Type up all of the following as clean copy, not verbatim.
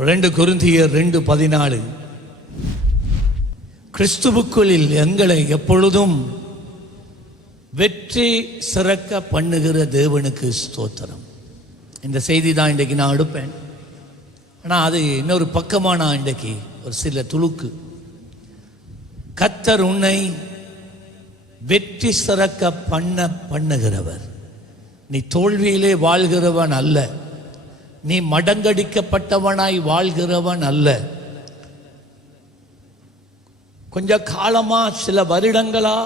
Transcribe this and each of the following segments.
2 கொரிந்தியர் 2:14 கிறிஸ்துவுக்குள்ளில் எங்களை எப்பொழுதும் வெற்றி சிறக்க பண்ணுகிற தேவனுக்கு ஸ்தோத்திரம். இந்த செய்தி தான் இன்றைக்கு நான் எடுப்பேன். ஆனால் அது இன்னொரு பக்கமாக நான் இன்றைக்கு ஒரு சில துளுக்கு. கர்த்தர் உன்னை வெற்றி சிறக்க பண்ணுகிறவர். நீ தோல்வியிலே வாழ்கிறவன் அல்ல, நீ மடங்கடிக்கப்பட்டவனாய் வாழ்கிறவன் அல்ல. கொஞ்ச காலமா சில வருடங்களா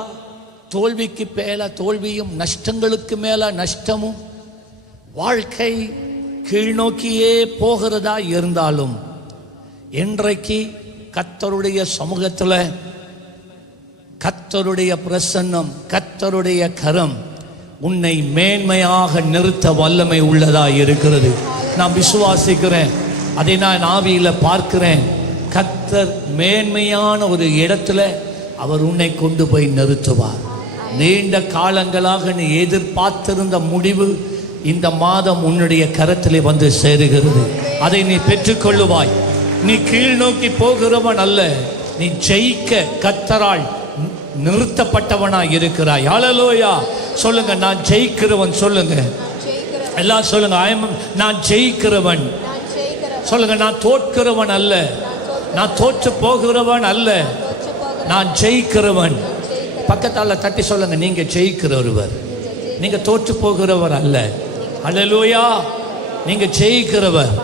தோல்விக்கு மேல தோல்வியும் நஷ்டங்களுக்கு மேல நஷ்டமும் வாழ்க்கை கீழ்நோக்கியே போகிறதா இருந்தாலும் இன்றைக்கு கர்த்தருடைய சமூகத்தில் கர்த்தருடைய பிரசன்னம், கர்த்தருடைய கரம் உன்னை மேன்மையாக நிறுத்த வல்லமை உள்ளதா இருக்கிறது. நான் விசுவாசிக்கிறேன், அதை நான் ஆவியில் பார்க்கிறேன். கர்த்தர் மேன்மையான ஒரு இடத்துல அவர் உன்னை கொண்டு போய் நிறுத்துவார். நீண்ட காலங்களாக நீ எதிர்பார்த்திருந்த முடிவு இந்த மாதம் உன்னுடைய கரத்திலே வந்து சேருகிறது. அதை நீ பெற்றுக்கொள்ளுவாய். நீ கீழ் நோக்கி போகிறவன் அல்ல, நீ ஜெயிக்க கர்த்தரால் நிறுத்தப்பட்டவனாய் இருக்கிறாய். ஹல்லேலூயா. சொல்லுங்க, நான் ஜெயிக்கிறவன். சொல்லுங்க, எல்லாம் சொல்லுங்க, நான் ஜெயிக்கிறவன். சொல்லுங்க, நான் தோற்கிறவன் அல்ல, நான் தோற்று போகிறவன் அல்ல, நான் ஜெயிக்கிறவன். பக்கத்தால தட்டி சொல்லுங்க, நீங்க ஜெயிக்கிற ஒருவர், நீங்க தோற்று போகிறவர் அல்ல. ஹல்லேலூயா. நீங்க ஜெயிக்கிறவர்.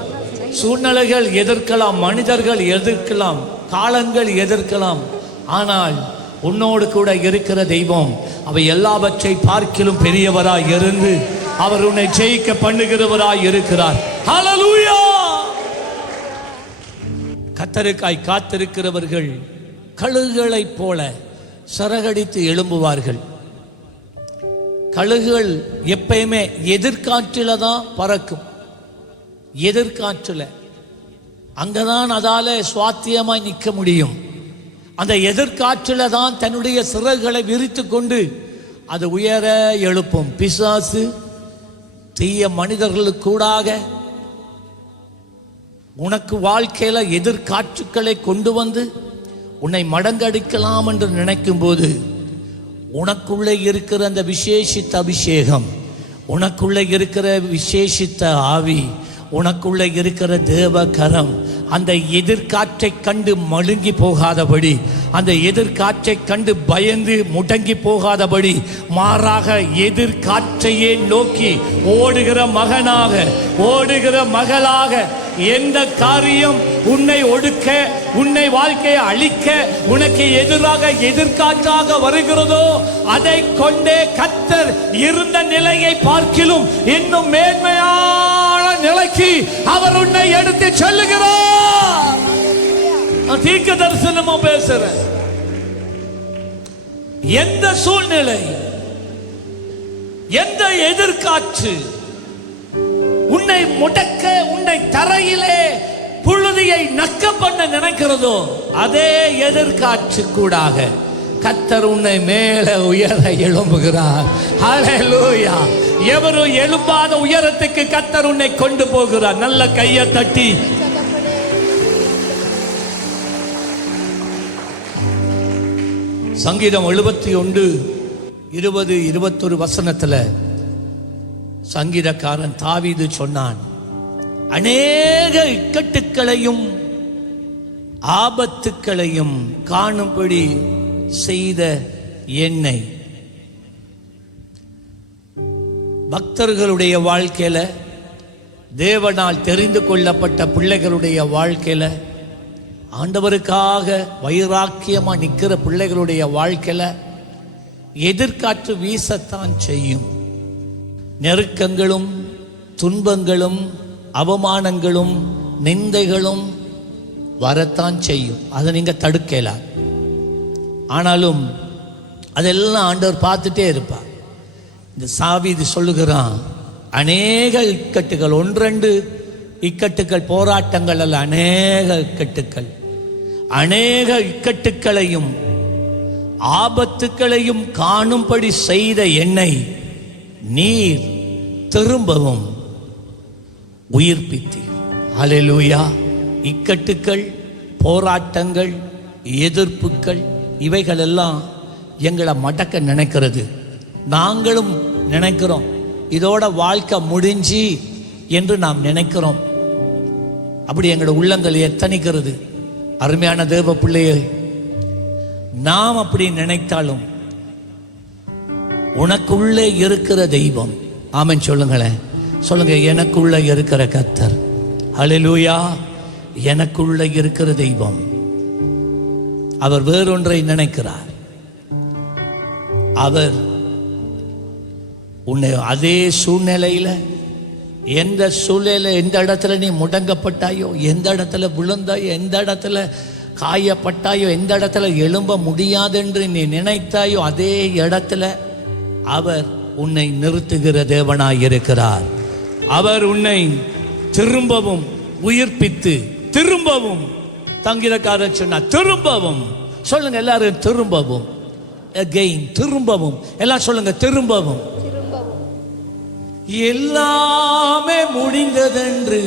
சூழ்நிலைகள் எதிர்க்கலாம், மனிதர்கள் எதிர்க்கலாம், காலங்கள் எதிர்க்கலாம், ஆனால் உன்னோடு கூட இருக்கிற தெய்வம் அவை எல்லாவற்றை பார்க்கிலும் பெரியவராய் இருந்து அவர் உன்னை ஜெயிக்க பண்ணுகிறவராய் இருக்கிறார். ஹல்லேலூயா. கர்த்தருக்காய் காத்திருக்கிறவர்கள் கழுகுகளைப் போல சரகடித்து எழும்புவார்கள். கழுகுகள் எப்பயுமே எதிர்காற்றில தான் பறக்கும். எதிர்காற்றில் அங்கதான் அதால சுவாத்தியமாய் நிற்க முடியும். அந்த எதிர்காற்றில தான் தன்னுடைய சிறகுகளை விரித்து கொண்டு அது உயர எழுப்பும். பிசாசு தீய மனிதர்களுக்கூடாக உனக்கு வாழ்க்கையில எதிர்காற்றுக்களை கொண்டு வந்து உன்னை மடங்கடிக்கலாம் என்று நினைக்கும் போது உனக்குள்ளே இருக்கிற அந்த விசேஷித்த அபிஷேகம், உனக்குள்ளே இருக்கிற விசேஷித்த ஆவி, உனக்குள்ளே இருக்கிற தேவ கரம் அந்த எதிர்காற்றை கண்டு மழுங்கி போகாதபடி, அந்த எதிர்காற்றை கண்டு பயந்து முடங்கி போகாதபடி, மாறாக எதிர்காற்றையே நோக்கி ஓடுகிற மகனாக, ஓடுகிற மகளாக, எந்த காரியம் உன்னை ஒடுக்க, உன்னை வாழ்க்கையை அழிக்க, உனக்கு எதிராக எதிர்காற்றாக வருகிறதோ அதை கொண்டே கர்த்தர் இருந்த நிலையை பார்க்கிலும் இன்னும் மேன்மையான நிலைக்கு அவர் உன்னை எடுத்து செல்லுகிறார். தீர்க்க தரிசனமா பேசுறேன். எந்த சூழ்நிலை, எந்த எதிர்காற்று உன்னை முடக்க, உன்னை தரையிலே புழுதியை நக்க பண்ண நினைக்கிறதோ அதே எதிர்காற்று கூடாக கர்த்தர் உன்னை மேலே உயர எழும்புகிறார். ஹல்லேலூயா. எவரும் எழும்பாத உயரத்துக்கு கர்த்தர் உன்னை கொண்டு போகிறார். நல்ல கையை தட்டி சங்கீதம் 71:20-21 வசனத்துல சங்கீதக்காரன் தாவீது சொன்னான், அநேக இக்கட்டுக்களையும் ஆபத்துக்களையும் காணும்படி செய்த என்னை. பக்தர்களுடைய வாழ்க்கையில, தேவனால் தெரிந்து கொள்ளப்பட்ட பிள்ளைகளுடைய வாழ்க்கையில, ஆண்டவருக்காக வைராக்கியமா நிற்கிற பிள்ளைகளுடைய வாழ்க்கையில எதிர்காற்று வீசத்தான் செய்யும். நெருக்கங்களும் துன்பங்களும் அவமானங்களும் நிந்தைகளும் வரத்தான் செய்யும். அதை நீங்க தடுக்கலாம். ஆனாலும் அதெல்லாம் ஆண்டவர் பார்த்துட்டே இருப்பார். இந்த தாவீது சொல்லுகிறான், அநேக இக்கட்டுகள், 1-2 இக்கட்டுகள், போராட்டங்கள் அல்ல, அநேக இக்கட்டுகள், அநேக இக்கட்டுகளையும் ஆபத்துக்களையும் காணும்படி செய்த என்னை நீர் திரும்பவும் உயிர்ப்பித்தீர். ஹல்லேலூயா. இக்கட்டுக்கள், போராட்டங்கள், எதிர்ப்புகள் இவைகளெல்லாம் எங்களை மடக்க நினைக்கிறது. நாங்களும் நினைக்கிறோம் இதோட வாழ்க்கை முடிஞ்சு என்று நாம் நினைக்கிறோம். அப்படி எங்களோட உள்ளங்கள் எத்தனைக்கிறது. அருமையான தேவ பிள்ளையை, நாம் அப்படி நினைத்தாலும் உனக்குள்ளே இருக்கிற தெய்வம், ஆமென் சொல்லுங்களேன், சொல்லுங்க, எனக்குள்ள இருக்கிற கர்த்தர், ஹல்லேலூயா, எனக்குள்ள இருக்கிற தெய்வம், அவர் வேறொன்றை நினைக்கிறார். அவர் உன்னை அதே சூழ்நிலையில, எந்த சூழ்நிலை, எந்த இடத்துல நீ முடங்கப்பட்டாயோ, எந்த இடத்துல விழுந்தாயோ, எந்த இடத்துல காயப்பட்டாயோ, எந்த இடத்துல எழும்ப முடியாதென்று நீ நினைத்தாயோ, அதே இடத்துல அவர் உன்னை நிறுத்துகிற தேவனாய் இருக்கிறார். அவர் உன்னை திரும்பவும் உயிர்ப்பித்து, திரும்பவும், தங்கிதக்காரர் சொன்னார் திரும்பவும், சொல்லுங்க எல்லாரும் திரும்பவும், again, திரும்பவும், எல்லாம் சொல்லுங்க திரும்பவும். எல்லாமே முடிந்ததென்று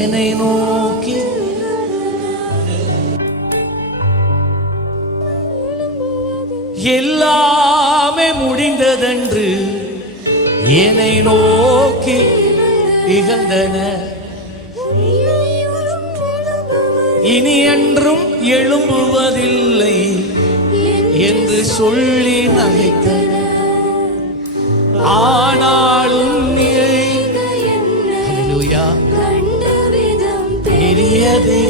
என்னை நோக்கி, எல்லாமே முடிந்ததென்று என்னை நோக்கி இகழ்ந்தன, இனி என்றும் எழும்புவதில்லை என்று சொல்லி நகைத்தன. ஆனாலும் ஹல்லேலூயா பெரியது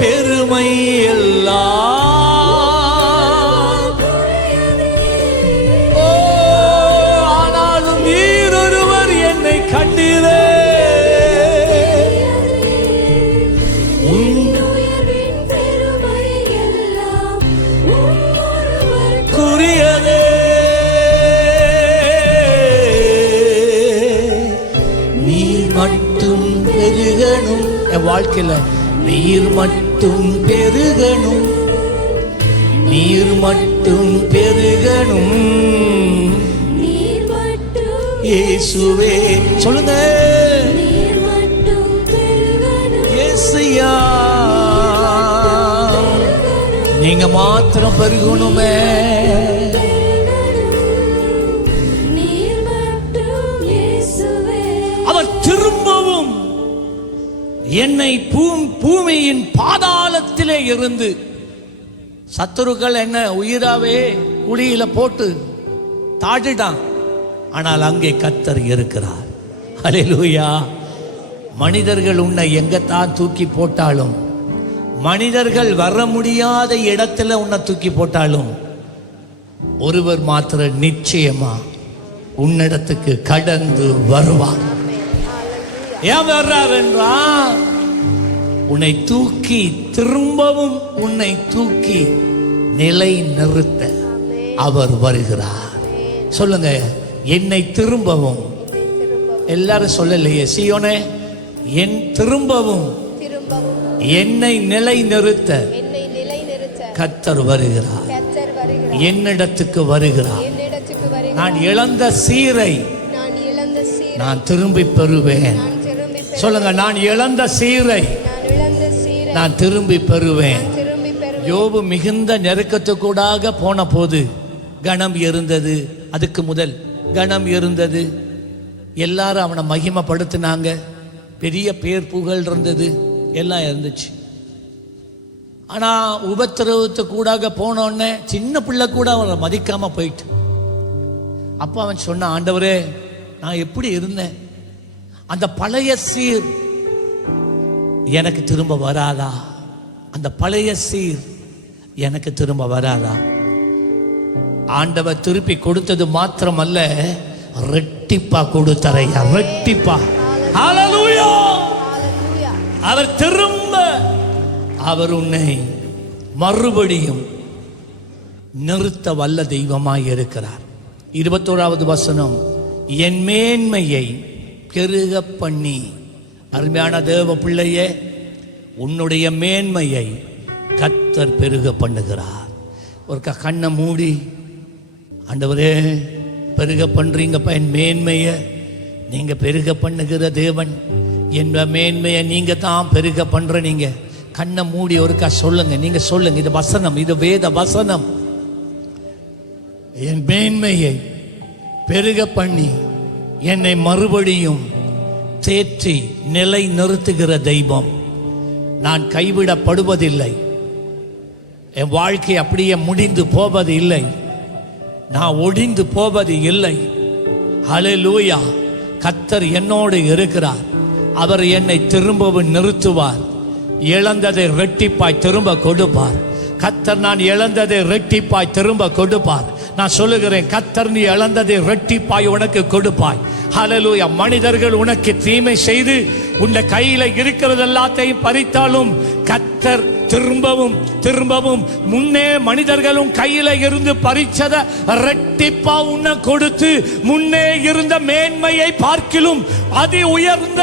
பெருமை எல்லாம், ஆனாலும் நீர் ஒருவர் என்னை கண்டீரே, குறியதே நீர் மட்டும் பெருகணும் என் வாழ்க்கையில, நீர் மட்டும் பெருகணும், நீர் மட்டும் பெருகணும் இயேசுவே, சொல்லுங்க இயேசுயா, நீங்க மாத்திரம் பெருகணுமே. அவர் திரும்பவும் என்னை பூமியின் பாதாளத்திலே இருந்து, சத்துருக்கள் என்ன உயிராவே குழியில போட்டு தாழ்த்திட்டான், ஆனால் அங்கே கர்த்தர் இருக்கிறார். ஹல்லேலூயா. மனிதர்கள் உன்னை எங்கத்தான் தூக்கி போட்டாலும், மனிதர்கள் வர முடியாத இடத்துல உன்னை தூக்கி போட்டாலும், ஒருவர் மாத்திரம் நிச்சயமா உன்னிடத்துக்கு கடந்து வருவார். ஏன் வர்றார் என்றால், உன்னை தூக்கி திரும்பவும் உன்னை தூக்கி நிலை நிறுத்த அவர் வருகிறார். சொல்லுங்க, என்னை திரும்பவும், எல்லாரும் சொல்லலையே, சீயோனே, என் திரும்பவும் என்னை நிலை நிறுத்த கர்த்தர் வருகிறார், என்னிடத்துக்கு வருகிறார். நான் இழந்த சீரை நான் திரும்பி பெறுவேன். சொல்லுங்க, நான் இழந்த சீரை நான் திரும்பி பெறுவேன். யோபு மிகுந்த நெருக்கத்துக்கூடாக போன போது கணம் இருந்தது, அதுக்கு முதல் கணம் இருந்தது, எல்லாரும் அவனை மகிமைப்படுத்தினாங்க, பெரிய பேர் புகழ் இருந்தது, எல்லாம் இருந்துச்சு. ஆனா உபத்திரவத்துக்கூடாக போனோடனே சின்ன பிள்ளை கூட அவனை மதிக்காம போயிட்டு, அப்ப அவன் சொன்ன, ஆண்டவரே நான் எப்படி இருந்தேன், அந்த பழைய சீர் எனக்கு திரும்ப வராதா, அந்த பழைய சீர் எனக்கு திரும்ப வராதா. ஆண்டவர் திருப்பி கொடுத்தது மாத்திரமல்ல, ரெட்டிப்பா கொடுத்தாரையா, ரெட்டிப்பா. ஹல்லேலூயா. அவர் திரும்ப, அவர் உன்னை மறுபடியும் நிறுத்த வல்ல தெய்வமாய் இருக்கிறார். 21வது வசனம், என் மேன்மையை பெருக பண்ணி. அருமையான தேவ பிள்ளையே, உன்னுடைய மேன்மையை கர்த்தர் பெருக பண்ணுகிறார். ஒரு கண்ணை மூடி, ஆண்டவரே பெருக பண்றீங்கப்பா, என் மேன்மையை நீங்க பெருக பண்ணுகிற தேவன் என்ற மேன்மையை நீங்க தான் பெருக பண்ற. நீங்க கண்ணை மூடி ஒருக்கா சொல்லுங்க. நீங்க சொல்லுங்க, இது வசனம், இது வேத வசனம். என் மேன்மையை பெருக பண்ணி என்னை மறுபடியும் தேற்றி நிலை நிறுத்துகிற தெய்வம். நான் கைவிடப்படுவதில்லை. என் வாழ்க்கை அப்படியே முடிந்து போவது இல்லை. நான் ஒடிந்து போவது இல்லை. ஹல்லேலூயா. கர்த்தர் என்னோடு இருக்கிறார். அவர் என்னை திரும்பவும் நிறுத்துவார். இழந்ததை இரட்டிப்பாய் திரும்ப கொடுப்பார். கர்த்தர் நான் இழந்ததை இரட்டிப்பாய் திரும்ப கொடுப்பார். நான் சொல்லுகிறேன், கர்த்தர் நீ இழந்ததை இரட்டிப்பாய் உனக்கு கொடுப்பாய். ஹல்லேலூயா. மனிதர்கள் உனக்கு தீமை செய்து உன்னை கையில இருக்கிறது எல்லாத்தையும் பறித்தாலும் கர்த்தர் திரும்பவும் திரும்பவும் முன்னே மனிதர்களும் கையில இருந்து பறிச்சத இரட்டிப்பா உன்னை கொடுத்து முன்னே இருந்த மேன்மையை பார்க்கிலும் அதி உயர்ந்த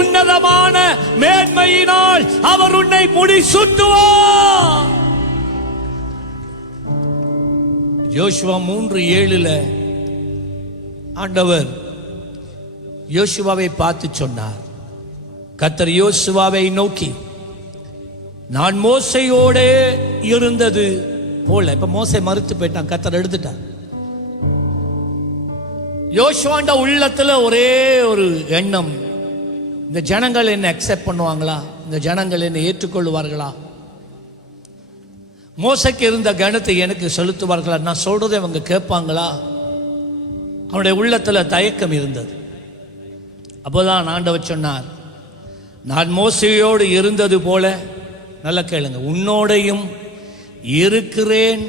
உன்னதமான மேன்மையினால் அவர் உன்னை முடிசூட்டுவார். யோசுவா 3:7 ஆண்டவர் யோசுவாவை பார்த்து சொன்னார். கர்த்தர் யோசுவாவை நோக்கி, நான் மோசையோடே இருந்தது போல. இப்ப மோசை மறுத்து போயிட்டான், கர்த்தர் எடுத்துட்டார். யோசுவாண்ட உள்ளத்துல ஒரே ஒரு எண்ணம், இந்த ஜனங்கள் என்ன அக்செப்ட் பண்ணுவாங்களா? இந்த ஜனங்கள் என்ன ஏற்றுக்கொள்வார்களா? மோசைக்கு இருந்த கனத்தை எனக்கு செலுத்துவார்களா? நான் சொல்றதை அவங்க கேட்பாங்களா? அவனுடைய உள்ளத்துல தயக்கம் இருந்தது. அப்போதான் ஆண்டவர் சொன்னார், நான் மோசையோடு இருந்தது போல, நல்ல கேளுங்க, உன்னோடையும் இருக்கிறேன்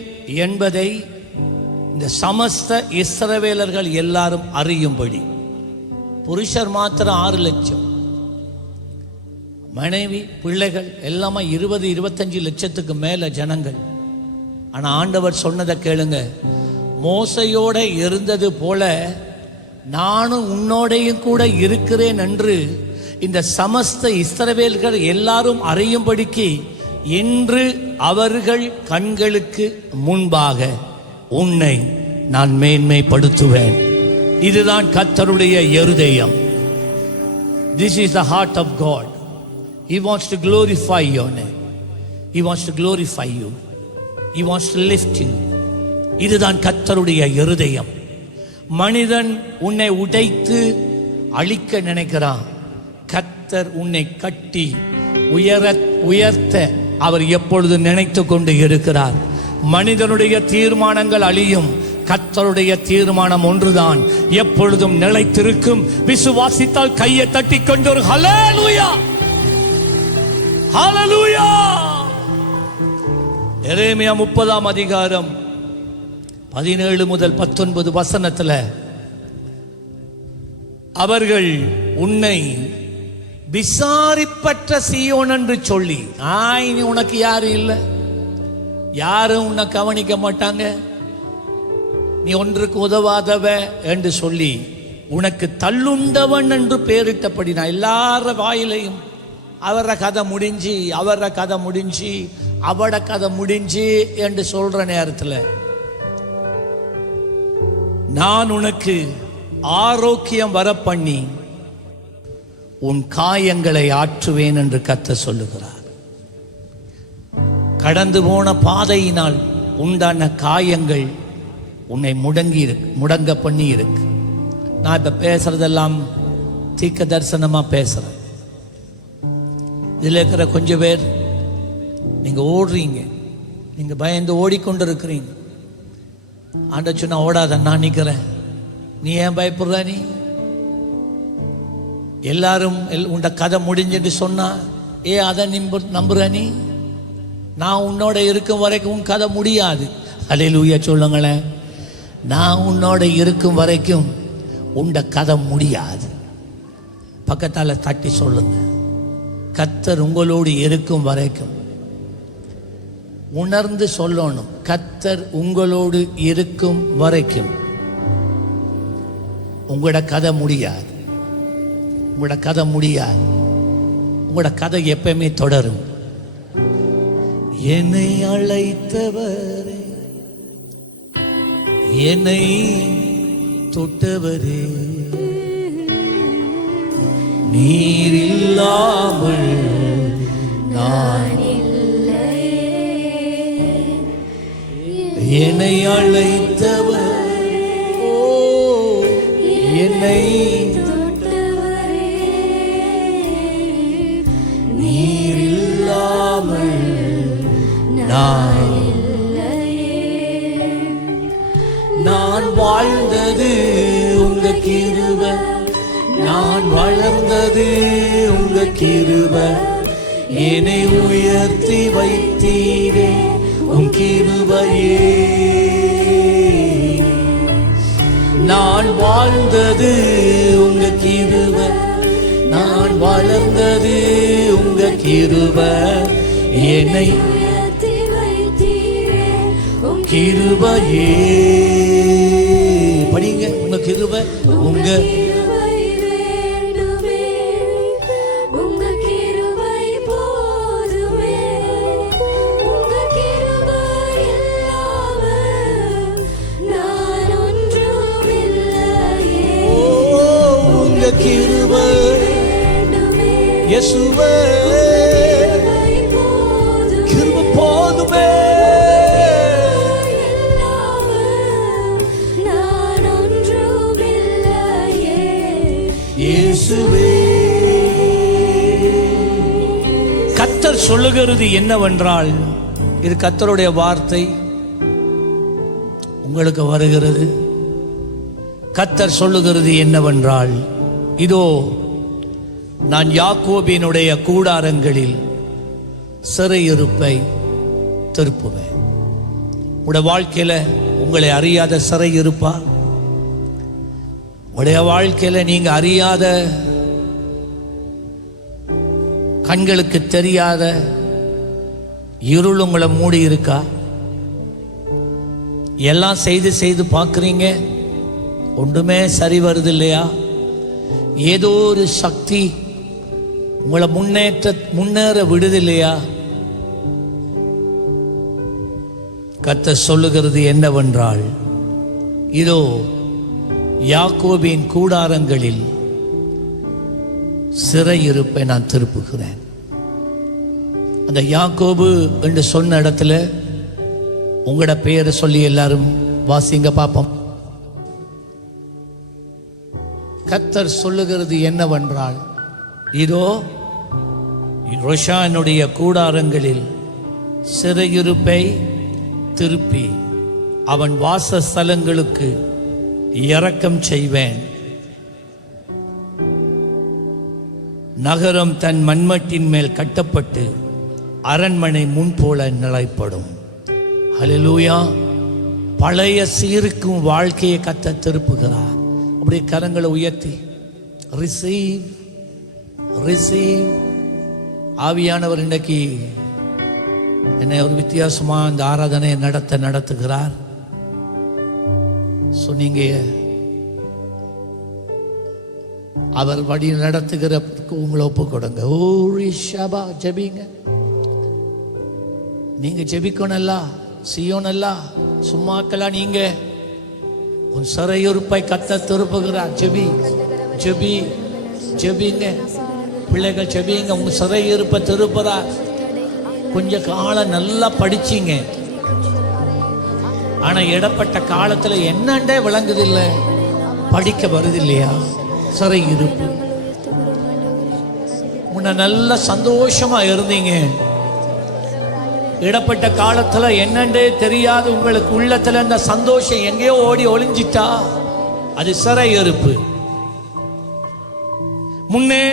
என்பதை இந்த சமஸ்த இஸ்ரவேலர்கள் எல்லாரும் அறியும்படி. புருஷர் மாத்திரம் 6 லட்சம், மனைவி பிள்ளைகள் எல்லாமே 20-25 லட்சத்துக்கு மேல ஜனங்கள். ஆனா ஆண்டவர் சொன்னதை கேளுங்க, மோசையோட இருந்தது போல நானும் உன்னோடையும் கூட இருக்கிறேன் என்று இந்த சமஸ்த இஸ்ரவேலர்கள் எல்லாரும் அறியும்படிக்கு இன்று அவர்கள் கண்களுக்கு முன்பாக உன்னை நான் மேன்மைப்படுத்துவேன். இதுதான் கர்த்தருடைய இருதயம். This is the heart of God. He wants to glorify your name. He wants to glorify you. He wants to lift you. இதுதான் கர்த்தருடைய இருதயம். மனிதன் உன்னை உடைத்து அழிக்க நினைக்கிறான். கர்த்தர் உன்னை கட்டி உயர்த்த அவர் எப்பொழுது நினைத்து கொண்டு இருக்கிறார். மனிதனுடைய தீர்மானங்கள் அழியும், கர்த்தருடைய தீர்மானம் ஒன்றுதான் எப்பொழுதும் நிலைத்திருக்கும். விசுவாசித்தால் கையை தட்டி கொண்டு ஒரு ஹல்லேலூயா, ஹல்லேலூயா. எரேமியா 30 17 முதல் 19 வசனத்துல அவர்கள் உன்னை விசாரிப்பற்ற சீயோன் என்று சொல்லி, இனி உனக்கு யாரும் இல்லை, யாரும் உன்னை கவனிக்க மாட்டாங்க, நீ ஒன்றுக்கு உதவாதவ என்று சொல்லி உனக்கு தள்ளுண்டவன் என்று பெயரிட்டபடி நான் எல்லார வாயிலையும் அவர கதை முடிஞ்சு, அவர கதை முடிஞ்சு, அவட கதை முடிஞ்சு என்று சொல்ற நேரத்தில் நான் உனக்கு ஆரோக்கியம் வர பண்ணி உன் காயங்களை ஆற்றுவேன் என்று கர்த்தர் சொல்லுகிறார். கடந்து போன பாதையினால் உண்டான காயங்கள் உன்னை முடங்க பண்ணி இருக்கு. நான் இப்ப பேசுறதெல்லாம் தீர்க்க தரிசனமா பேசுறேன். இதுல இருக்கிற கொஞ்சம் பேர் நீங்க ஓடுறீங்க, நீங்க பயந்து ஓடிக்கொண்டு இருக்கிறீங்க. ஆண்டவர் சொன்னா ஓடாத, நான் நிக்கிறேன், நீ ஏன் பயப்படுற? நீ எல்லாரும் உண்ட கதை முடிஞ்சுட்டு சொன்னா அதை நம்புற? நீ நான் உன்னோட இருக்கும் வரைக்கும் உன் கதை முடியாது. அல்லேலூயா சொல்லுங்களேன். நான் உன்னோட இருக்கும் வரைக்கும் உண்ட கதை முடியாது. பக்கத்தால தட்டி சொல்லுங்க, கர்த்தர் உங்களோடு இருக்கும் வரைக்கும். உணர்ந்து சொல்லணும், கர்த்தர் உங்களோடு இருக்கும் வரைக்கும் உங்களோட கதை முடியாது. உங்களோட கதை முடியாது. உங்களோட கதை எப்பவுமே தொடரும். என்னை அழைத்தவரே, என்னை தொட்டவரே, நீர் இல்லாமல் நான் என்னை அழைத்தவர், ஓ என்னை நீர் இல்லாமல் நான் வாழ்ந்தது உங்க கிருபை, நான் வளர்ந்தது உங்க கிருபை, என்னை உயர்த்தி வைத்தீரே உன் கிருபையே. நான் வாழ்ந்தது உங்க கிருபை, நான் வளர்ந்தது உங்க கிருபை, என்னை கிருபையே. படிங்க, உங்க கிருபை, உங்க கிருபை இயேசுவே, கிருபை போதுமே. இயேசுவே, கர்த்தர் சொல்லுகிறது என்னவென்றால், இது கர்த்தருடைய வார்த்தை உங்களுக்கு வருகிறது. கர்த்தர் சொல்லுகிறது என்னவென்றால், இதோ நான் யாக்கோபினுடைய கூடாரங்களில் சிறையிருப்பை திருப்புவேன். உடைய வாழ்க்கையில உங்களை அறியாத சிறையிருப்பா? உடைய வாழ்க்கையில நீங்க அறியாத, கண்களுக்கு தெரியாத இருள் உங்களை மூடி இருக்கா? எல்லாம் செய்து பார்க்குறீங்க, ஒன்றுமே சரி வருது இல்லையா? ஏதோ ஒரு சக்தி உங்களை முன்னேற விடுதில்லையா? கர்த்தர் சொல்லுகிறது என்னவென்றால், இதோ யாக்கோபின் கூடாரங்களில் சிறையிருப்பை நான் திருப்புகிறேன். அந்த யாக்கோபு என்று சொன்ன இடத்துல உங்களோட பெயரை சொல்லி எல்லாரும் வாசிங்க பாப்போம். கர்த்தர் சொல்லுகிறது என்னவென்றால், இதோ ரோஷானுடைய கூடாரங்களில் சிறையிருப்பை திருப்பி அவன் வாசஸ்தலங்களுக்கு இரக்கம் செய்வேன். நகரம் தன் மண்மட்டின் மேல் கட்டப்பட்டு அரண்மனை முன்போல நிலைப்படும். ஹல்லேலூயா. பழைய சீருக்கும் வாழ்க்கையை கர்த்தர் திருப்புகிறார். அப்படியே கரங்களை உயர்த்தி ரிசீவ் ரிசீவ். ஆவியானவர் இன்னைக்கு என்னை ஒரு வித்தியாசமா இந்த ஆராதனையை நடத்துகிறார். சொன்னீங்க, அவர் வழி நடத்துகிறதுக்கு உங்களை ஒப்பு கொடுங்க. ஓ ரிஷபா, ஜெபிங்க. நீங்க ஜெபிக்கணும்ல, செய்யணும்ல, சும்மாக்கலாம். நீங்க உன் சிறையிருப்பை கர்த்தர் திருப்புகிறார். ஜெபி ஜெபி ஜெபிங்க பிள்ளைகள், ஜெபிங்க. உங்க சிறையிருப்பை திருப்புறார். கொஞ்ச காலம் நல்லா படிச்சீங்க, ஆனா இடப்பட்ட காலத்துல என்னண்டே விளங்குது இல்ல, படிக்க வருது இல்லையா? சிறையிருப்பு. முன்ன நல்ல சந்தோஷமா இருந்தீங்க, இடப்பட்ட காலத்துல என்னண்டே தெரியாது, உங்களுக்கு உள்ளத்துல இந்த சந்தோஷம் எங்கேயோ ஓடி ஒளிஞ்சிட்டா, அது சிறையிருப்பு. முன்னே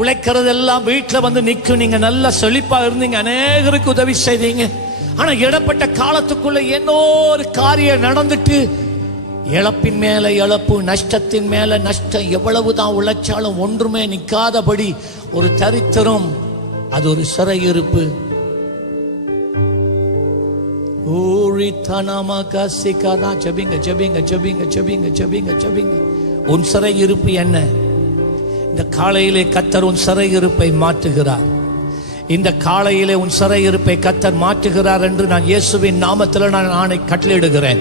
உழைக்கிறதெல்லாம் வீட்டில் வந்து நிற்கும். நீங்க நல்லா செழிப்பா இருந்தீங்க, அநேகருக்கு உதவி செய்தீங்க. ஆனா இடப்பட்ட காலத்துக்குள்ள என்ன ஒரு காரியம் நடந்துட்டு, இழப்பின் மேல இழப்பு, நஷ்டத்தின் மேல நஷ்டம். எவ்வளவுதான் உழைச்சாலும் ஒன்றுமே நிற்காதபடி ஒரு தரித்திரம். அது ஒரு சிறையிருப்பு. ஜெபிங்க ஜெபிங்க ஜெபிங்க ஜெபிங்க ஜெபிங்க ஜெபிங்க. உன் சிறையிருப்பு என்ன? இந்த காலையிலே கர்த்தர் உன் சிறையிருப்பை மாற்றுகிறார். இந்த காலையிலே உன் சிறையிருப்பை கர்த்தர் மாற்றுகிறார் என்று நான் இயேசுவின் நாமத்தில் நான் ஆணை கட்டளையிடுகிறேன்.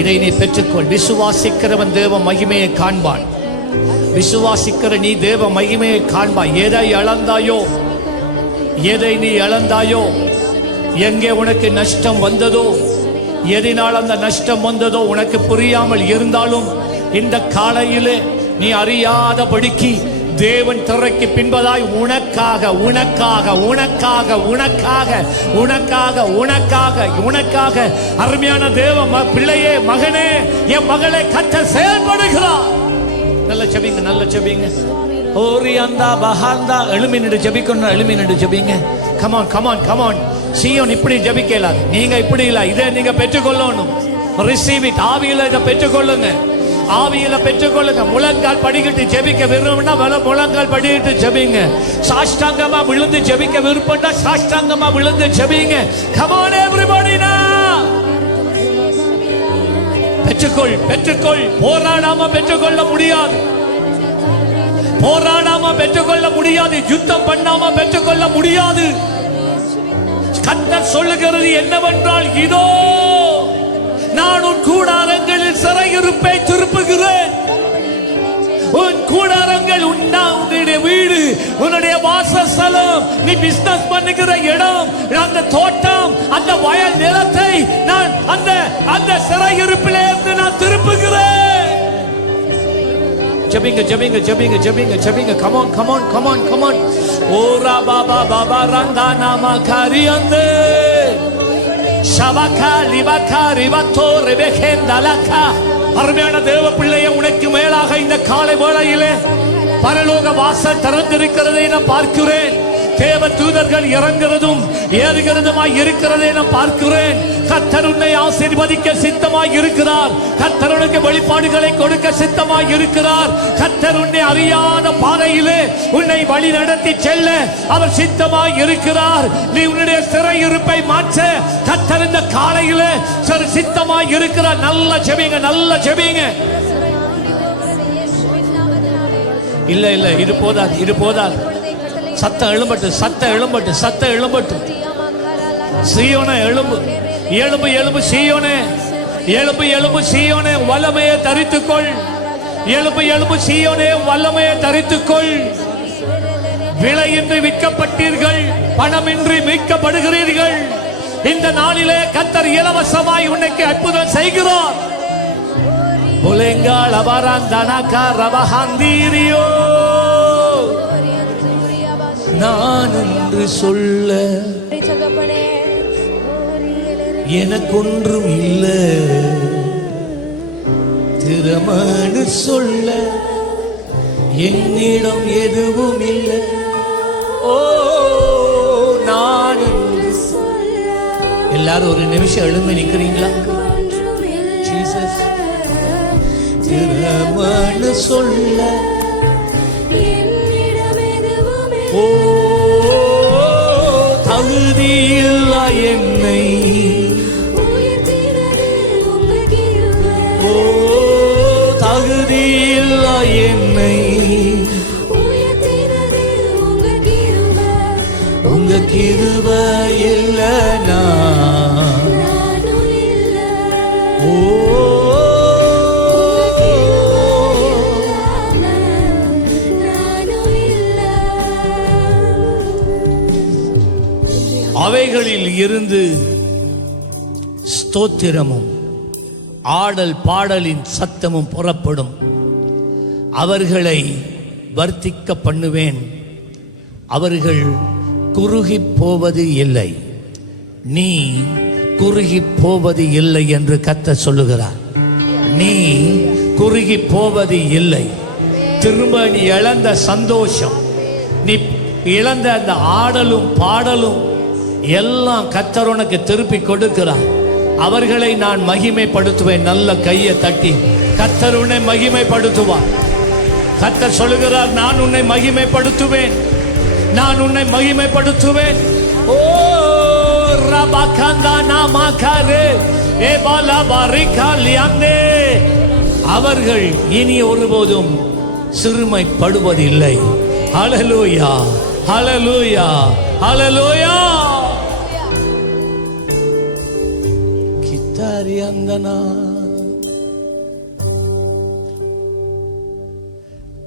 இதை நீ பெற்றுக்கொள். விசுவாசிக்கிறவன் தேவ மகிமையை காண்பான். விசுவாசிக்கிற நீ தேவ மகிமையை காண்பாய். எதை இழந்தாயோ, எதை நீ இழந்தாயோ, எங்கே உனக்கு நஷ்டம் வந்ததோ, எதனால் அந்த நஷ்டம் வந்ததோ உனக்கு புரியாமல் இருந்தாலும் இந்த காலையிலே நீ அறியாதபடிக்கு தேவன் திரைக்கு பின்பதாய் உனக்காக உனக்காக உனக்காக உனக்காக உனக்காக உனக்காக உனக்காக அருமையான தேவ பிள்ளையே, மகனே, என் மகளை கர்த்தர் செயல்படுகிறார். நல்ல ஜெபிங்க, நல்ல ஜெபிங்க. ஓரி அந்த பஹாந்தா எழுமி நின்று ஜெபிக்கணும், எழுமி நின்று ஜெபிங்க. Come on come on come on. சீயோன் இப்படி ஜெபிக்கல, நீங்க இப்படி இல்ல, இதை நீங்க பெற்றுக்கொள்ளணும். Receive it. ஆவியில இதை பெற்றுக்கொள்ளுங்க, ஆவியில பெற்றுக்கொள்ளுங்க. முழங்கால் படிக்கிட்டு ஜெபிக்க விரும்பினா முழங்கால் படிக்கிட்டு ஜெபிங்க. சாஷ்டாங்கமா விழுந்து ஜெபிக்க விருப்பம்னா சாஷ்டாங்கமா விழுந்து ஜெபிங்க. Come on everybody now. பெற்றுக்கொள், பெற்றுக்கொள். போராடாம பெற்றுக்கொள்ள முடியாது, போராடாம பெற்றுக்கொள்ள முடியாது, யுத்தம் பண்ணாம பெற்றுக்கொள்ள முடியாது. கர்த்தர் சொல்லுகிறது என்னவென்றால், இதோ நான் உன் கூடாரங்களில் சிறையிருப்பை திருப்புகிறேன். உன் கூடாரங்கள் உன்னுடைய வீடு, உன்னுடைய வாசஸ்தலம், நீ பிசினஸ் பண்ணுகிற இடம், அந்த தோட்டம், அந்த வயல் நிலத்தை நான் அந்த சிறையிருப்பிலே இருந்து நான் திருப்புகிறேன். ஜெபிங்க ஜெபிங்க ஜெபிங்க ஜெபிங்க ஜெபிங்க. come on come on come on come on. ஓரா பாபா பாபா ரங்கா நாமா காரியந்தே ஷபகா லிபகா ரிவத்தோ ரெபெகேந்தலகா. அருமையான தேவ பிள்ளையே, உனக்கு மேலாக இந்த காலை வேளையிலே பரலோக வாசல் திறந்திருக்கிறதை நான் பார்க்கிறேன். தேவ தூதர்கள் இறங்குறதும் ஏறுகிறதுமாய் இருக்கிறதை நான் பார்க்கிறேன். கர்த்தர் உன்னை ஆசீர்வதிக்க சித்தமாய் இருக்கிறார். கர்த்தர் உனக்கு வெளிப்பாடுகளை கொடுக்க சித்தமாய் இருக்கிறார். கர்த்தர் உன்னை அறியாத பாதையிலே உன்னை வழி நடத்தி செல்ல அவர் சித்தமாய் இருக்கிறார். நீ உன்னுடைய சிறையிருப்பை மாற்ற கர்த்தர் இந்த காலையிலே சித்தமாய் இருக்கிறார். நல்ல ஜெபிங்க, நல்ல ஜெபிங்க. இல்ல இல்ல, இது போதாது, இது போதாது. சத்தம் எழும்பட்டு, சத்தம் எழும்பட்டு, சத்தம் எழும்பட்டு. சீயோனே எழும்பு, எழும்பு எழும்பு சீயோனே, எழும்பு எழும்பு சீயோனே, வல்லமையை தரித்துக்கொள். எழும்பு எழும்பு சீயோனே, வல்லமையை தரித்துக்கொள். விலையின்றி விற்கப்பட்டீர்கள், பணமின்றி மீட்கப்படுகிறீர்கள். இந்த நாளிலே கர்த்தர் இலவசமாய் உனக்கு அற்புதம் செய்கிறார். புலெங்கால் அபராந்தனகா ரபஹாந்தீரியோ. நான் என்று சொல்ல எனக்கொன்றும் இல்லை, திறமனு சொல்ல என்னிடம் எதுவும் இல்லை. ஓ நான் என்று சொல்ல. எல்லாரும் ஒரு நிமிஷம் எழுந்து நிக்கிறீங்களா? ஜீசஸ். திறமனு சொல்ல ஓ தகுதியில்லா என்னை, ஓ தகுதியில்லா என்னை உங்க கிருபை இல்லைனா ஓ அவைகளில் இருந்து ஸ்தோத்திரமும் ஆடல் பாடலின் சத்தமும் புறப்படும். அவர்களை வர்த்திக்க பண்ணுவேன். அவர்கள் குறுகி போவது இல்லை. நீ குறுகி போவது இல்லை என்று கர்த்தர் சொல்லுகிறார். நீ குறுகி போவது இல்லை. திரும்ப நீ இழந்த சந்தோஷம், நீ இழந்த அந்த ஆடலும் பாடலும் எல்லாம் கர்த்தர் உனக்கு திருப்பி கொடுக்கிறார். அவர்களை நான் மகிமைப்படுத்துவேன். நல்ல கையை தட்டி கர்த்தர் உன்னை மகிமைப்படுத்துவார். கர்த்தர் சொல்லுகிறார், நான் உன்னை மகிமைப்படுத்துவேன், நான் உன்னை மகிமைப்படுத்துவேன். ஓ ரபகந்தா நாமகாரே ஏபாலா பாரிகா லியாந்தே. அவர்கள் இனி ஒருபோதும் சிறுமைப்படுவதில்லை. ஹல்லேலூயா ஹல்லேலூயா ஹல்லேலூயா.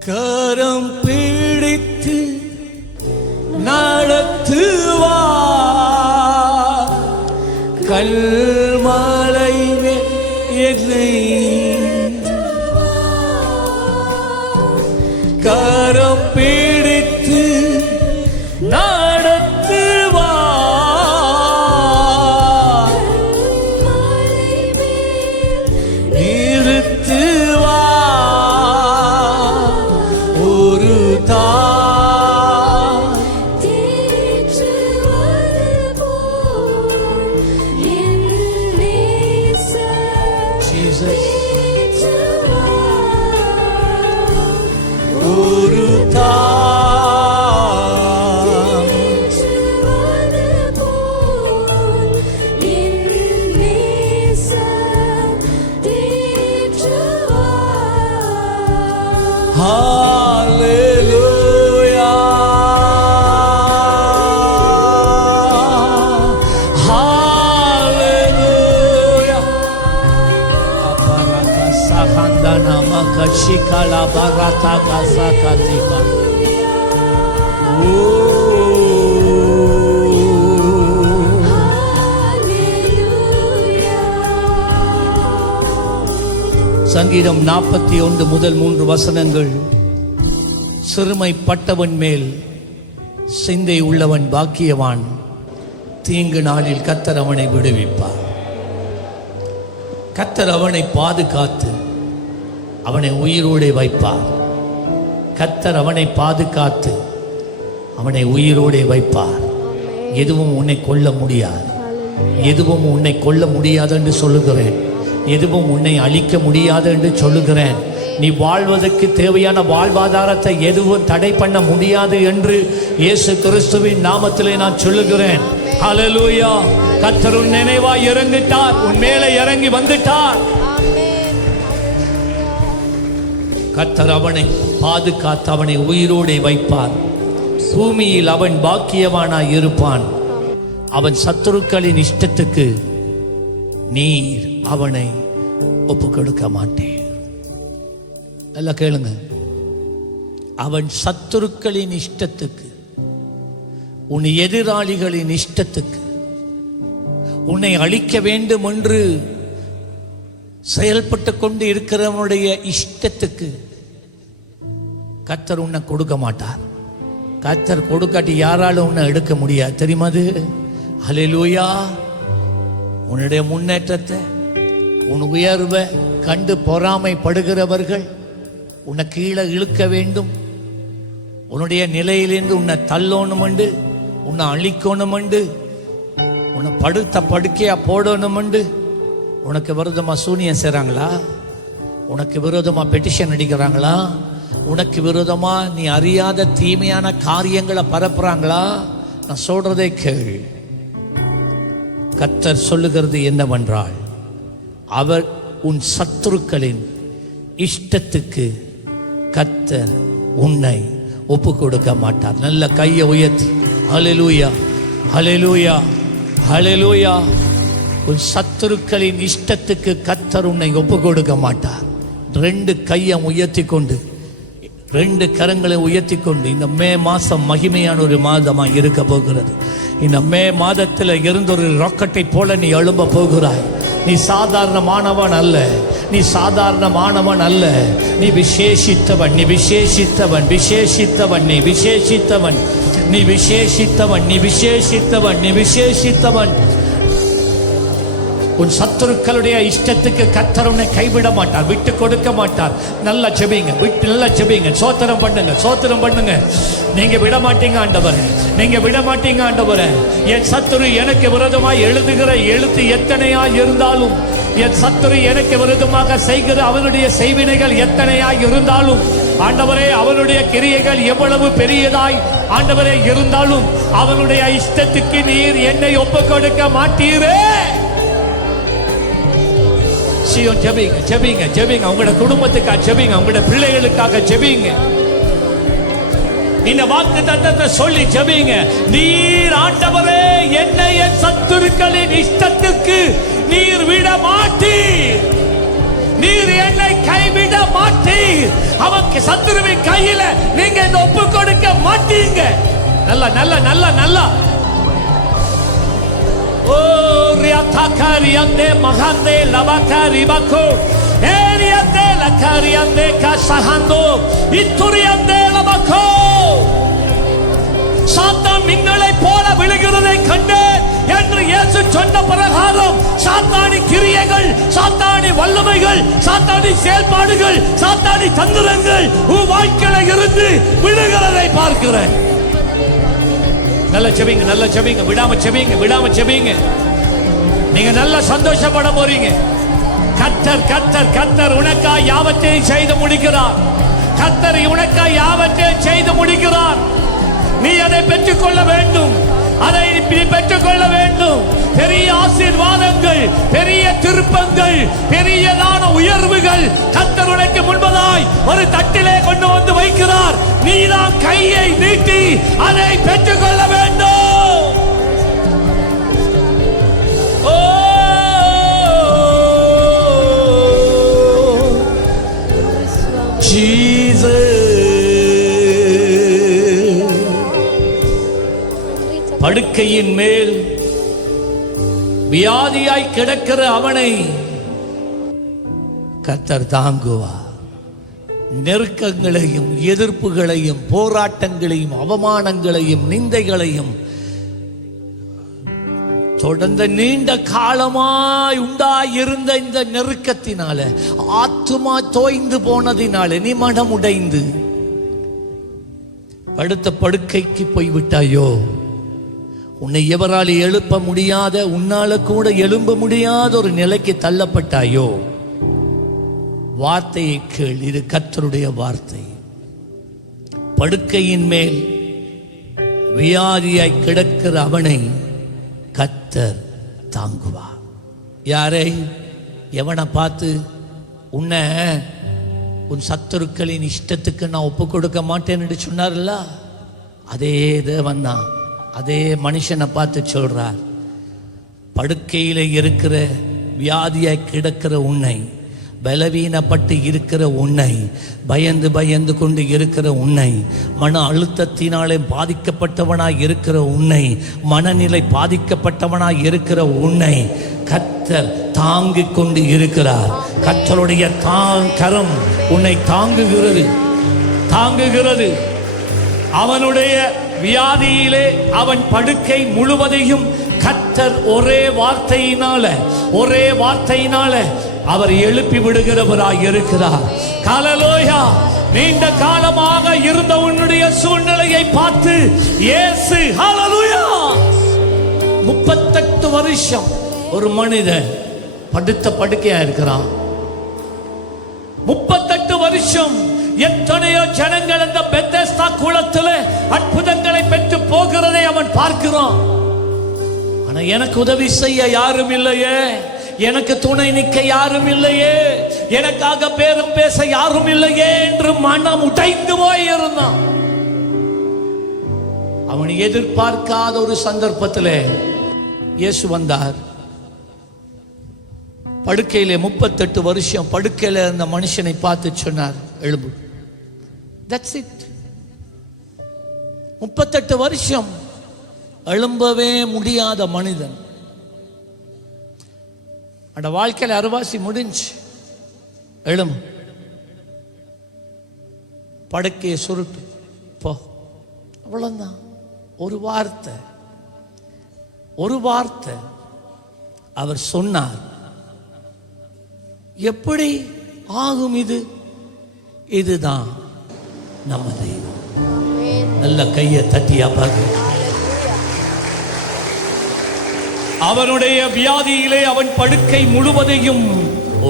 கரம் பிடித்து நடத்துவார், கல்மலை என்னை கரம் பிடித்து நடத்துவார், நிறுத்துவார். ஒரு ஒரு ஹல்லேலூயா, ஹல்லேலூயா. அபரக சகந்தனா மகஷிகலா பரதா கசகதிபா. சங்கீதம் 41 முதல் 3 வசனங்கள். சிறுமைப்பட்டவன் மேல் சிந்தை உள்ளவன் பாக்கியவான், தீங்கு நாளில் கர்த்தர் அவனை விடுவிப்பார். கர்த்தர் அவனை பாதுகாத்து அவனை உயிரோடு வைப்பார். கர்த்தர் அவனை பாதுகாத்து அவனை உயிரோடு வைப்பார். எதுவும் உன்னை கொல்ல முடியாது, எதுவும் உன்னை கொல்ல முடியாது என்று சொல்லுகிறேன். எதுவும் உன்னை அழிக்க முடியாது என்று சொல்லுகிறேன். நீ வாழ்வதற்கு தேவையான வாழ்வாதாரத்தை எதுவும் தடை பண்ண முடியாது என்று இயேசு கிறிஸ்துவின் நாமத்திலே நான் சொல்லுகிறேன். ஹல்லேலூயா. கர்த்தர் உன் நினைவாய் இறங்கிட்டார், உன் மேலே இறங்கி வந்துட்டார். கர்த்தர் அவனை பாதுகாத்து அவனை உயிரோடு வைப்பார். பூமியில் அவன் பாக்கியவானாய் இருப்பான். அவன் சத்துருக்களின் இஷ்டத்துக்கு நீர் அவனை ஒப்பு கொடுக்க மாட்டேன். எல்லாம் கேளுங்க. அவன் சத்துருக்களின் இஷ்டத்துக்கு, உன் எதிராளிகளின் இஷ்டத்துக்கு, உன்னை அழிக்க வேண்டும் என்று செயல்பட்டு கொண்டு இருக்கிறவனுடைய இஷ்டத்துக்கு கர்த்தர் உன்னை கொடுக்க மாட்டார். கர்த்தர் கொடுக்காட்டி யாராலும் உன்னை எடுக்க முடியாது. தெரியுமா அது? ஹல்லேலூயா. உன்னுடைய முன்னேற்றத்தை, உன் உயர்வை கண்டு பொறாமைப்படுகிறவர்கள் உன்னை கீழே இழுக்க வேண்டும், உன்னுடைய நிலையிலிருந்து உன்னை தள்ளணுமெண்டு, உன்னை அழிக்கணுமெண்டு, உன்னை படுத்த படுக்கையா போடணுமெண்டு உனக்கு விரோதமாக சூனியம் செய்கிறாங்களா? உனக்கு விரோதமாக பெட்டிஷன் அடிக்கிறாங்களா? உனக்கு விரோதமாக நீ அறியாத தீமையான காரியங்களை பரப்புறாங்களா? நான் சொல்றதே கேள். கர்த்தர் சொல்லுகிறது என்னவென்றால், அவர் உன் சத்துருக்களின் இஷ்டத்துக்கு கர்த்தர் உன்னை ஒப்பு கொடுக்க மாட்டார். நல்ல கையை உயர்த்தி ஹல்லேலூயா, ஹல்லேலூயா, ஹல்லேலூயா. உன் சத்துருக்களின் இஷ்டத்துக்கு கர்த்தர் உன்னை ஒப்பு கொடுக்க மாட்டார். 2 கையை உயர்த்தி கொண்டு, 2 கரங்களை உயர்த்தி கொண்டு, இந்த மே மாதம் மகிமையான ஒரு மாதமாக இருக்க போகிறது. இந்த மே மாதத்தில் இருந்த ஒரு ராக்கெட்டை போல நீ எழும்ப போகிறாய். நீ சாதாரணமானவன் அல்ல, நீ சாதாரணமானவன் அல்ல. நீ விசேஷித்தவன், நீ விசேஷித்தவன், விசேஷித்தவன், நீ விசேஷித்தவன், நீ விசேஷித்தவன், நீ விசேஷித்தவன், நீ விசேஷித்தவன். உன் சத்துருக்களுடைய இஷ்டத்துக்கு கர்த்தர் உன்னை கைவிட மாட்டார், விட்டு கொடுக்க மாட்டார். நல்லா ஜெபிங்க, நல்லா ஜெபிங்க, சோத்திரம் பண்ணுங்க, சோத்திரம் பண்ணுங்க. நீங்க விட மாட்டீங்க ஆண்டவரே, நீங்க விட மாட்டீங்க ஆண்டவரே. என் சத்துரு எனக்கு விரோதமாய் எழுதுகிற எழுத்து எத்தனையா இருந்தாலும், என் சத்துரு எனக்கு விரோதமாக செய்கிற அவனுடைய செய்வினைகள் எத்தனையாய் இருந்தாலும், ஆண்டவரே அவனுடைய கிரியைகள் எவ்வளவு பெரியதாய் ஆண்டவரே இருந்தாலும், அவனுடைய இஷ்டத்துக்கு நீர் என்னை ஒப்பு கொடுக்க மாட்டீரே. ஜெபிங்க, ஜெபிங்க, ஜெபிங்க. உங்களோட குடும்பத்துக்காக ஜெபிங்க, உங்களோட பிள்ளைகளுக்காக ஜெபிங்க. இந்த வாக்கு தத்தத்தை சொல்லி ஜெபிங்க. நீர் ஆண்டவரே என்னை என் சத்துருக்களின் இஷ்டத்துக்கு நீர் விட மாட்டீர், நீர் என்னை கைவிட மாட்டீர். அவனுக்கு சத்துருவின் கையில நீங்க இந்த ஒப்பு கொடுக்க மாட்டீங்க. நல்ல நல்ல நல்ல நல்ல ஓ ரியாதாகாரியாந்தே மகாந்தே லவாகாரிபாகோ ஏரியாந்தே லகாரியாந்தே கசஹந்தோ இத்துரியாந்தே லவாகோ. சாத்தான் மின்னலை போல விழுகிறதை கண்டேன் என்று இயேசு சொன்ன பிரகாரம் சாத்தானி கிரியைகள், சாத்தானி வல்லமைகள், சாத்தானி செயல்பாடுகள், சாத்தானி தந்திரங்கள் உன் வாழ்க்கையில இருந்து விழுகிறதை பார்க்கிறேன். நல்ல செபிங்க, நல்ல செபிங்க, விடாம செபிங்க, விடாம செபிங்க. நீங்க நல்ல சந்தோஷப்பட போறீங்க. கர்த்தர் கர்த்தர் கர்த்தர் உனக்காய் யாவற்றையும் செய்து முடிக்கிறார். கர்த்தர் உனக்காய் யாவற்றையும் செய்து முடிக்கிறார். நீ அதை பெற்றுக்கொள்ள வேண்டும், அதை பெற்றுக்கொள்ள வேண்டும். பெரிய ஆசீர்வாதங்கள், பெரிய திருப்பங்கள், பெரியதான உயர்வுகள் கர்த்தர் உனக்கு முன்பதாய் ஒரு தட்டிலே கொண்டு வந்து வைக்கிறார். நீதான் கையை நீட்டி அதை பெற்றுக்கொள்ள வேண்டும். ஓ ஜீசஸ். படுக்கையின் மேல் வியாதியாய் கிடக்கிற அவனை கர்த்தர் தாங்குவார். நெருக்கங்களையும் எதிர்ப்புகளையும் போராட்டங்களையும் அவமானங்களையும் நிந்தைகளையும் தொடர்ந்த நீண்ட காலமாய் உண்டாயிருந்த இந்த நெருக்கத்தினால ஆத்துமா தோய்ந்து போனதினால நீ மனம் உடைந்து படுத்த படுக்கைக்கு போய்விட்டாயோ, உன்னை எவரால் எழுப்ப முடியாத, உன்னால கூட எழும்ப முடியாத ஒரு நிலைக்கு தள்ளப்பட்டாயோ, வார்த்தையை கேள். இது கர்த்தருடைய வார்த்தை. படுக்கையின் மேல் வியாதியாய் கிடக்கிற அவனை கர்த்தர் தாங்குவார். யாரை? எவனை பார்த்து? உன்னை உன் சத்துருக்களின் இஷ்டத்துக்கு நான் ஒப்பு கொடுக்க மாட்டேன் என்று சொன்னார்ல, அதே தேவன் தான் அதே மனுஷனை பார்த்து சொல்றார், படுக்கையில இருக்கிற வியாதியாய் கிடக்கிற உன்னை, பலவீனப்பட்டு இருக்கிற உன்னை, பயந்து பயந்து கொண்டு இருக்கிற உன்னை, மன அழுத்தத்தினாலே பாதிக்கப்பட்டவனாய் இருக்கிற உன்னை, மனநிலை பாதிக்கப்பட்டவனாய் இருக்கிற உன்னை கர்த்தர் தாங்கிக் கொண்டு இருக்கிறார். கர்த்தருடைய கரம் உன்னை தாங்குகிறது, தாங்குகிறது. அவனுடைய வியாதியிலே அவன் படுக்கை முழுவதையும் கர்த்தர் ஒரே வார்த்தையினால அவர் எழுப்பி விடுகிறவராய் இருக்கிறார். ஹல்லேலூயா. நீண்ட காலமாக இருந்த உன்னுடைய சூழ்நிலையை பார்த்து இயேசு, ஹல்லேலூயா, 38 வருஷம் ஒரு மனிதன் படுத்த படுக்கையா இருக்கிறான். 38 வருஷம். எத்தனையோ ஜனங்கள் அந்த பெத்தேஸ்தா குளத்துல அற்புதங்களை பெற்று போகிறதை அவன் பார்க்கிறான். ஆனா எனக்கு உதவி செய்ய யாரும் இல்லையே, எனக்கு துணை நிற்க யாரும் இல்லையே, எனக்காக பேரும் பேச யாரும் இல்லையே என்று மனம் உடைந்து போய் இருந்தான். அவன் எதிர்பார்க்காத ஒரு சந்தர்ப்பத்திலே இயேசு வந்தார். படுக்கையிலே 38 வருஷம் படுக்கையில இருந்த மனுஷனை பார்த்து சொன்னார், எழும்பு. That's it. 38 வருஷம் எழும்பவே முடியாத மனிதன். அந்த வாழ்க்கையில அறுவாசி முடிஞ்சு, எழும்பு, படுக்கையை சுருட்டு போ. அவ்வளவுதான். ஒரு வார்த்தை அவர் சொன்னார். எப்படி ஆகும் இது? இதுதான் நம்ம தெய்வம். நல்ல கையை தட்டியா பார்க்க. அவனுடைய வியாதியிலே அவன் படுக்கை முழுவதையும்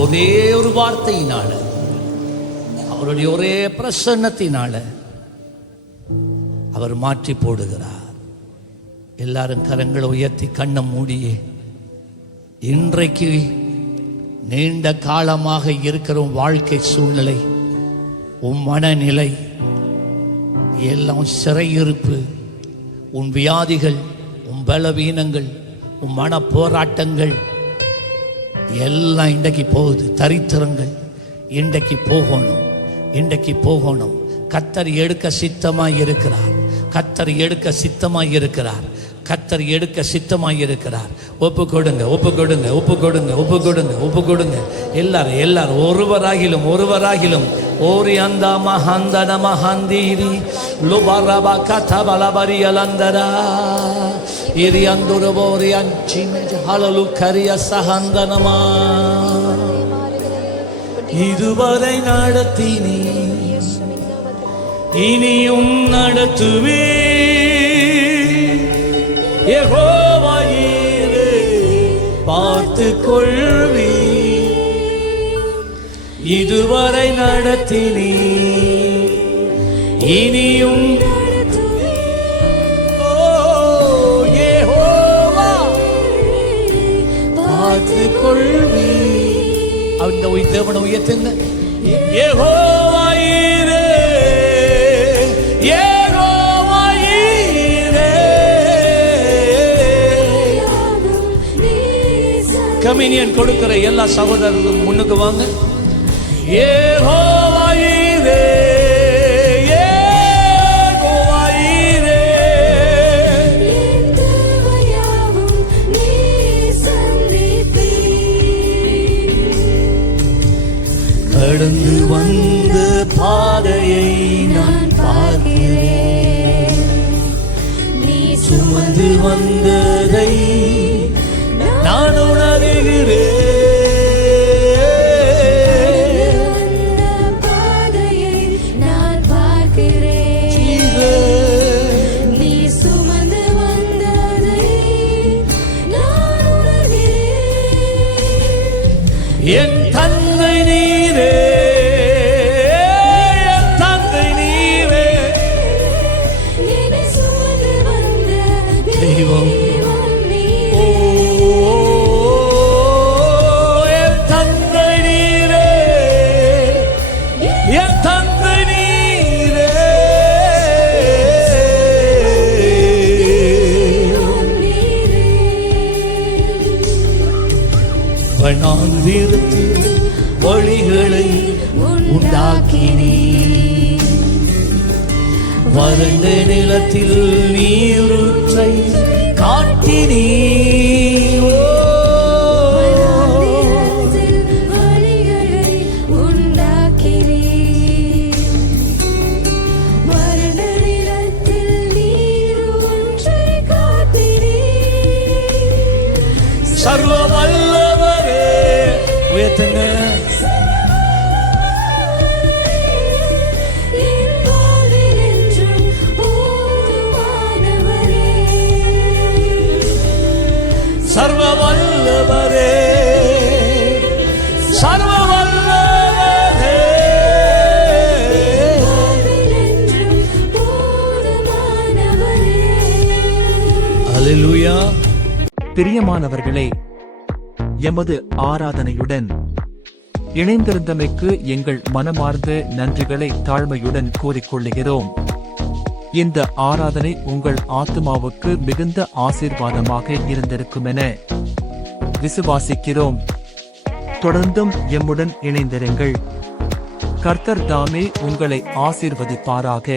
ஒரே ஒரு வார்த்தையினால, அவருடைய ஒரே பிரசன்னத்தினால அவர் மாற்றி போடுகிறார். எல்லாரும் கரங்களை உயர்த்தி கண்ணை மூடியே, இன்றைக்கு நீண்ட காலமாக இருக்கிற உன் வாழ்க்கை சூழ்நிலை, உன் மனநிலை எல்லாம் சிறையிருப்பு, உன் வியாதிகள், உன் பலவீனங்கள், உன் மன போராட்டங்கள் எல்லாம் இன்றைக்கு போகுது. தரித்திரங்கள் இன்றைக்கு போகணும். இன்றைக்கு போகணும். கர்த்தர் எடுக்க சித்தமாய் இருக்கிறார். கர்த்தர் எடுக்க சித்தமாய் இருக்கிறார். கர்த்தர் எடுக்க சித்தமாய் இருக்கிறார். ஒப்பு கொடுங்க, ஒப்பு கொடுங்க, ஒப்பு கொடுங்க, ஒப்பு கொடுங்க, ஒப்பு கொடுங்க. எல்லாரும் ஒருவராகிலும் ஓரி அந்த மஹந்தன மஹந்தீரி லுபரபா கதபலபரி அலந்தரா இரி அந்துரபோரி அஞ்சிமெஜ ஹலலு கரிய சஹந்தனமா இதுவரை நடத்தினி இனியும் நடத்துவே யெகோவா ஈரே பார்த்து கொள்வி இதுவரை நடத்தினி இனியும் யெகோவா பார்த்து கொள்வி. அந்த தேவனை உயர்த்துங்க. யெகோவா ஈரே கம்யூனியன் கொடுக்கிற எல்லா சகோதரர்களும் முன்னுக்கு வாங்க. யெகோவா ஈரே, யெகோவா ஈரே, கடந்து வந்த பாதையை நான் பார்க்கிறேன். சுமந்து வந்ததை நான் உணர்கிறேன். பாதையை நான் பார்க்கிறேன். நீ சுமந்து வந்ததை நான் உணர்கிறேன். என் தந்தை நீரே, என் தந்தை நீரே, என்னை சுமந்து வந்த தெய்வம். வனாந்திரத்தில் வழிகளை உண்டாக்கினீ, வறண்ட நிலத்தில் நீரூற்றை காட்டினீ. சர்வ வல்லவரே உயர்த்துங்க. சர்வ வல்லவரே, சர்வ வல்லவரே. அல்லேலூயா. பிரியமானவர்களே, எமது ஆராதனையுடன் இணைந்திருந்தமைக்கு எங்கள் மனமார்ந்த நன்றிகளை தாழ்மையுடன் கூறிக்கொள்ளுகிறோம். இந்த ஆராதனை உங்கள் ஆத்துமாவுக்கு மிகுந்த ஆசீர்வாதமாக இருந்திருக்குமென விசுவாசிக்கிறோம். தொடர்ந்தும் எம்முடன் இணைந்திருங்கள். கர்த்தர் தாமே உங்களை ஆசீர்வதிப்பாராக.